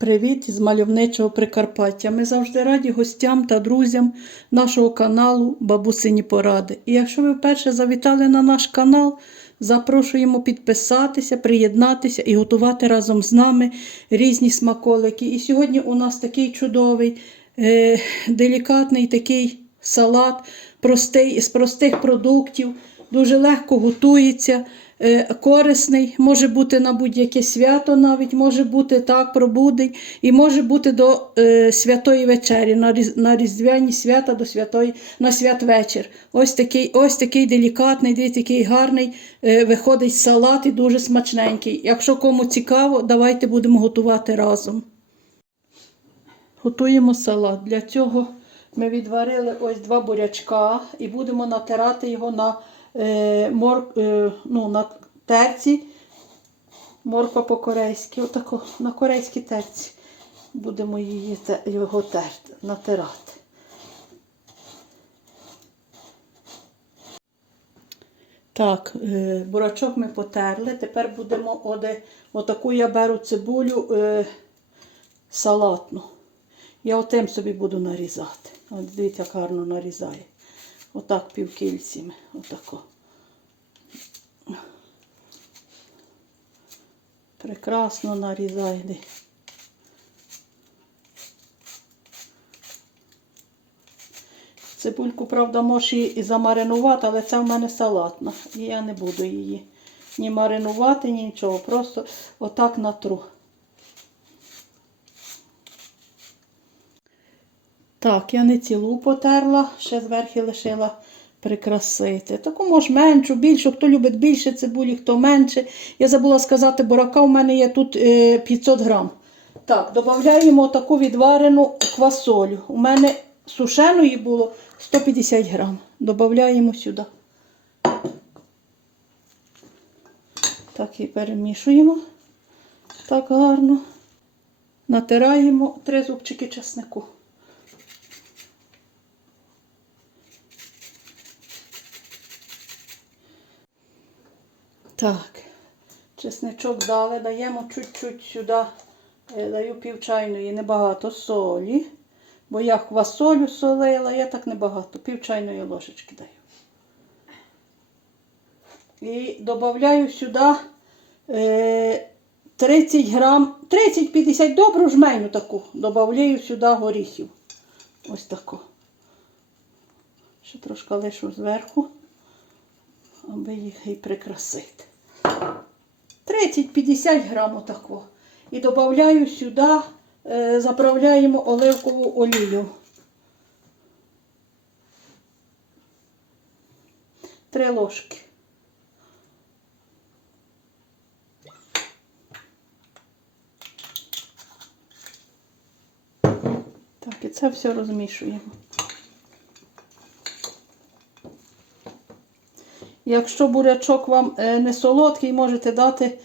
Привіт з мальовничого Прикарпаття. Ми завжди раді гостям та друзям нашого каналу Бабусині Поради. І якщо ви вперше завітали на наш канал, запрошуємо підписатися, приєднатися і готувати разом з нами різні смаколики. І сьогодні у нас такий чудовий, е, делікатний такий салат, простий, з простих продуктів, дуже легко готується е, корисний, може бути на будь-яке свято, навіть може бути так, пробудень, і може бути до е, святої вечері, на, різ- на різдвяні свята до святої, на святвечір. Ось такий, ось такий делікатний, такий гарний е, виходить салат і дуже смачненький. Якщо кому цікаво, давайте будемо готувати разом. Готуємо салат. Для цього ми відварили ось два бурячка і будемо натирати його на, е, мор, е, ну, на терці. Морква по-корейськи, отако, на корейській терці. Будемо її, його терти, натирати. Так, е, бурачок ми потерли. Тепер будемо оде, отаку я беру цибулю е, салатну. Я отим собі буду нарізати. От дивіться, як гарно нарізає. Отак півкільцями. Отако. Прекрасно нарізає. Ди. Цибульку, правда, можеш і і замаринувати, але це в мене салатна. І я не буду її ні маринувати, ні нічого. Просто отак натру. Так, я не цілу потерла, ще зверху лишила прикрасити. Таку може меншу, більшу, хто любить більше цибулі, хто менше. Я забула сказати, бурака у мене є тут е, 500 грам. Так, додаємо таку відварену квасолю. У мене сушеної було 150 грам. Додаємо сюди. Так і перемішуємо. Так гарно. Натираємо три зубчики чеснику. Так, чесничок дали, даємо чуть-чуть сюди, е, даю пів чайної, небагато солі. Бо я квасолю солила, я так небагато, пів чайної ложечки даю. І додаю сюди е, 30 грам, 30-50 добру жменю таку. Додаю сюди горіхів. Ось таку. Ще трошки лишу зверху аби їх і прикрасити. 30-50 грам отако. І додаю сюди, е, заправляємо оливкову олію. Три ложки. Так, і це все розмішуємо. Якщо бурячок вам е, не солодкий, можете дати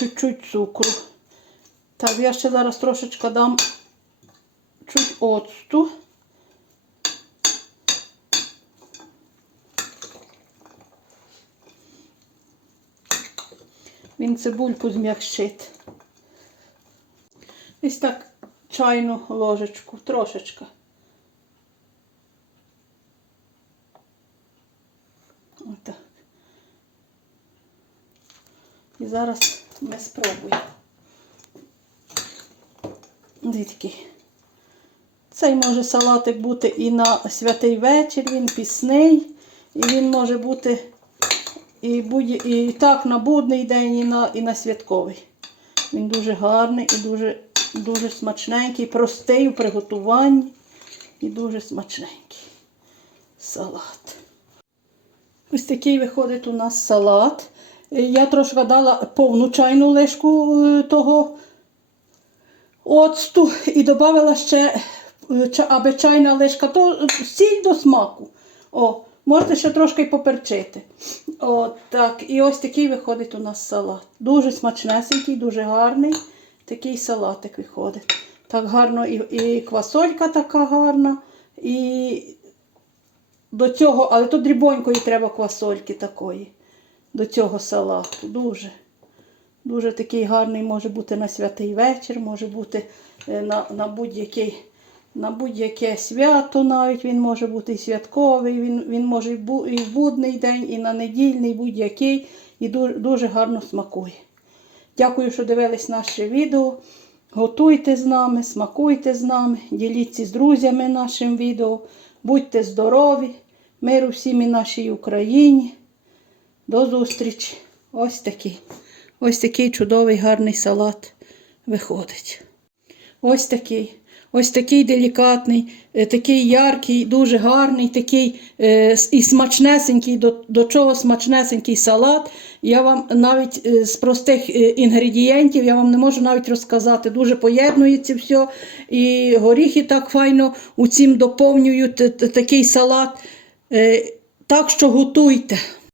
чуть-чуть цукру. Так, я ще зараз трошечки дам чуть оцту. Він цибульку зм'якшить. Ось так чайну ложечку, трошечка. Отак. І зараз ми спробуємо. Дивіться. Цей може салатик бути і на святий вечір, він пісний, і він може бути і, будь, і так на будний день, і на, і на святковий. Він дуже гарний і дуже, дуже смачненький, простий у приготуванні і дуже смачненький салат. Ось такий виходить у нас салат. Я трошки дала повну чайну лишку е, того оцту і додала ще, е, аби чайна лишка, то сіль до смаку. О, можете ще трошки поперчити. О, так, і ось такий виходить у нас салат. Дуже смачнесенький, дуже гарний. Такий салатик виходить. Так гарно і, і квасолька така гарна, і до цього, але тут дрібонької треба квасольки такої. До цього салату. Дуже. Дуже такий гарний може бути на святий вечір, може бути е, на, на будь-який. На будь-яке свято навіть він може бути і святковий, він, він може і в будний день, і на недільний, будь-який, і дуже, дуже гарно смакує. Дякую, що дивились наше відео. Готуйте з нами, смакуйте з нами, діліться з друзями нашим відео. Будьте здорові, миру всім і нашій Україні. До зустрічі. Ось такий. Ось такий чудовий гарний салат виходить. Ось такий. Ось такий делікатний, е, такий яркий, дуже гарний, такий е, і смачнесенький, до, до чого смачнесенький салат. Я вам навіть е, з простих інгредієнтів я вам не можу навіть розказати. Дуже поєднується все. І горіхи так файно у цім доповнюють такий салат. Так що готуйте.